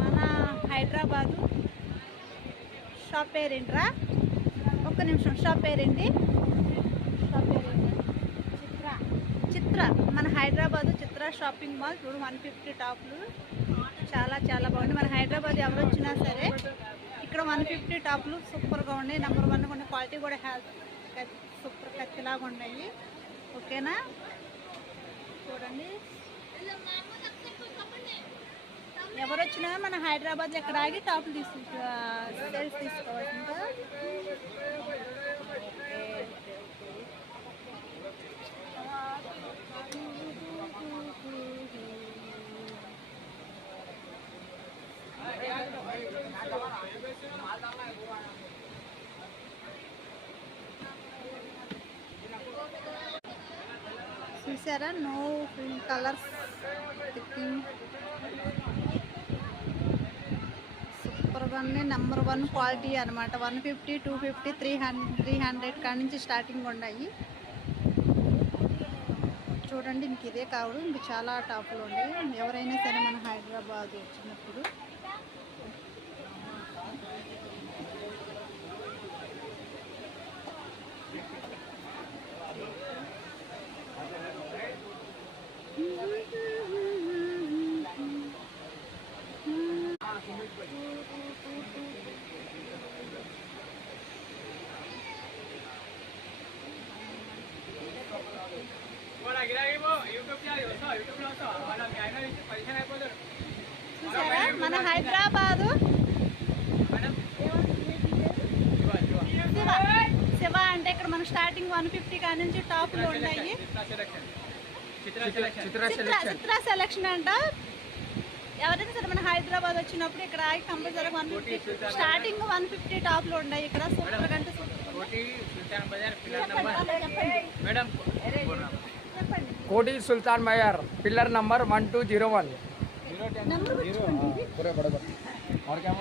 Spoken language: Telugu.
మన హైదరాబాదు షాప్ పేరేంట్రా? ఒక్క నిమిషం, షాప్ పేరేంటి? షాప్ పేరేంటి? చిత్ర. మన హైదరాబాదు చిత్ర షాపింగ్ మాల్. చూడు 150 టాప్లు, చాలా చాలా బాగుంది. మన హైదరాబాద్ ఎవరు వచ్చినా సరే ఇక్కడ 150 టాప్లు సూపర్గా ఉన్నాయి. నెంబర్ 1 కొన్ని క్వాలిటీ కూడా సూపర్ కత్తిలాగా ఉన్నాయి. ఓకేనా? చూడండి, ఎవరు వచ్చినా మన హైదరాబాద్లో ఎక్కడ ఆగి టాప్లు తీసుకోవాల్సిందా? చూసారా? నో కలర్స్ సూపర్గా ఉన్నాయి. నెంబర్ 1 క్వాలిటీ అనమాట. 150, 250, 300 కాడి నుంచి స్టార్టింగ్ ఉన్నాయి. చూడండి, ఇంక ఇదే కావడం ఇంక చాలా టాప్లు ఉన్నాయి. ఎవరైనా సరే మన హైదరాబాద్ వచ్చినప్పుడు చూసారా? మన హైదరాబాదు శివ అంటే ఇక్కడ మన స్టార్టింగ్ 150 కాడి నుంచి టాప్లు ఉన్నాయి. చిత్ర సెలక్షన్ అంట. ఎవరైనా సరే మన హైదరాబాద్ వచ్చినప్పుడు ఇక్కడ ఆగి కంపల్సరీ 150 స్టార్టింగ్ 150 టాప్లు ఉన్నాయి. ఇక్కడ సూపర్ అంటే कोटी सुल्तान मैयर पिलर नंबर 1201 नंबर और क्या